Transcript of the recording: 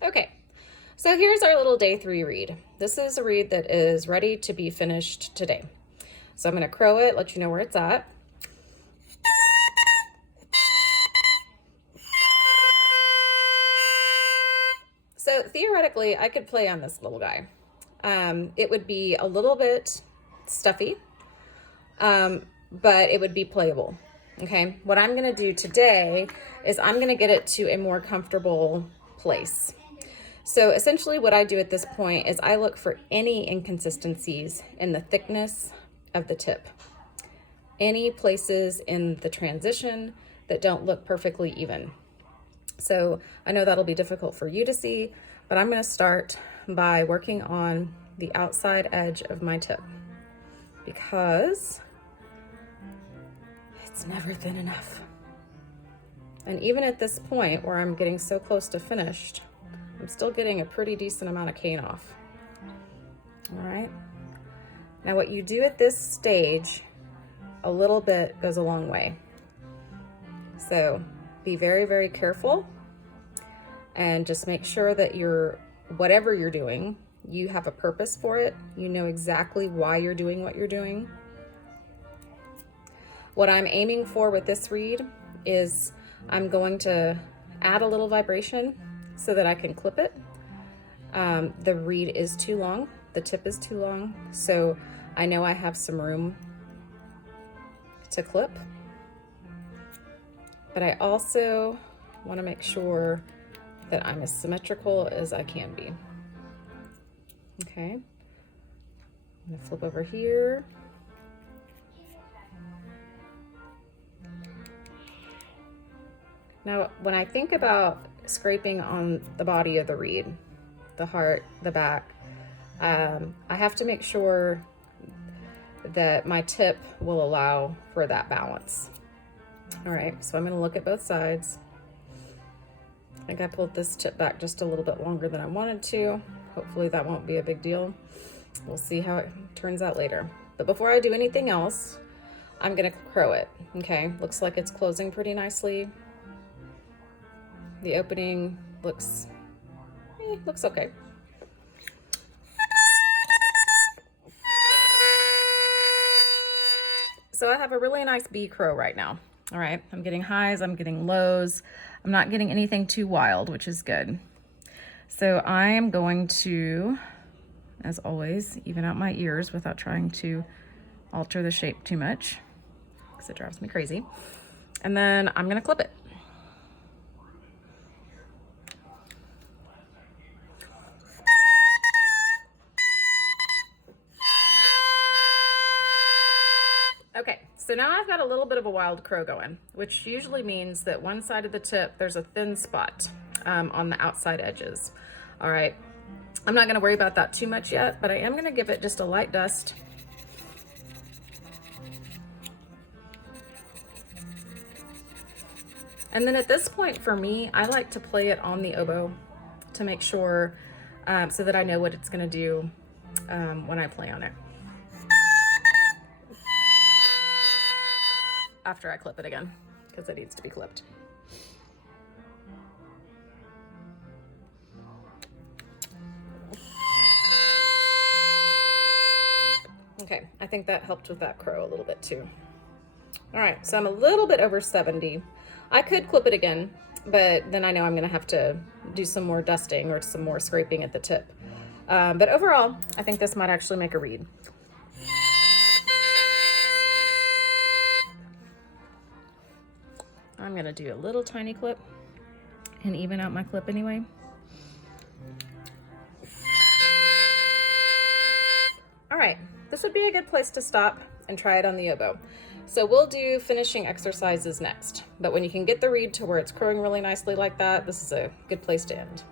Okay, so here's our little day 3 reed. This is a reed that is ready to be finished today. So I'm going to crow it, let you know where it's at. So theoretically, I could play on this little guy. It would be a little bit stuffy, but it would be playable. Okay, what I'm gonna do today is I'm gonna get it to a more comfortable place. So essentially what I do at this point is I look for any inconsistencies in the thickness of the tip. Any places in the transition that don't look perfectly even. So I know that'll be difficult for you to see, but I'm gonna start by working on the outside edge of my tip because it's never thin enough. And even at this point where I'm getting so close to finished, I'm still getting a pretty decent amount of cane off. All right. Now what you do at this stage, a little bit goes a long way. So be very, very careful and just make sure that whatever you're doing, you have a purpose for it. You know exactly why you're doing what you're doing. What I'm aiming for with this reed is I'm going to add a little vibration so that I can clip it. The reed is too long, the tip is too long, so I know I have some room to clip. But I also want to make sure that I'm as symmetrical as I can be. Okay, I'm gonna flip over here. Now, when I think about scraping on the body of the reed, the heart, the back, I have to make sure that my tip will allow for that balance. All right, so I'm gonna look at both sides. I think I pulled this tip back just a little bit longer than I wanted to. Hopefully that won't be a big deal. We'll see how it turns out later. But before I do anything else, I'm gonna crow it, okay? Looks like it's closing pretty nicely. The opening looks okay. So I have a really nice B crow right now. All right, I'm getting highs, I'm getting lows. I'm not getting anything too wild, which is good. So I am going to, as always, even out my ears without trying to alter the shape too much because it drives me crazy. And then I'm gonna clip it. Okay, so now I've got a little bit of a wild crow going, which usually means that one side of the tip, there's a thin spot on the outside edges. All right, I'm not gonna worry about that too much yet, but I am gonna give it just a light dust. And then at this point for me, I like to play it on the oboe to make sure so that I know what it's gonna do when I play on it. After I clip it again, because it needs to be clipped. Okay, I think that helped with that crow a little bit too. All right, so I'm a little bit over 70. I could clip it again, but then I know I'm gonna have to do some more dusting or some more scraping at the tip. But overall, I think this might actually make a reed. I'm gonna do a little tiny clip and even out my clip anyway. All right, this would be a good place to stop and try it on the oboe. So we'll do finishing exercises next, but when you can get the reed to where it's crowing really nicely like that, this is a good place to end.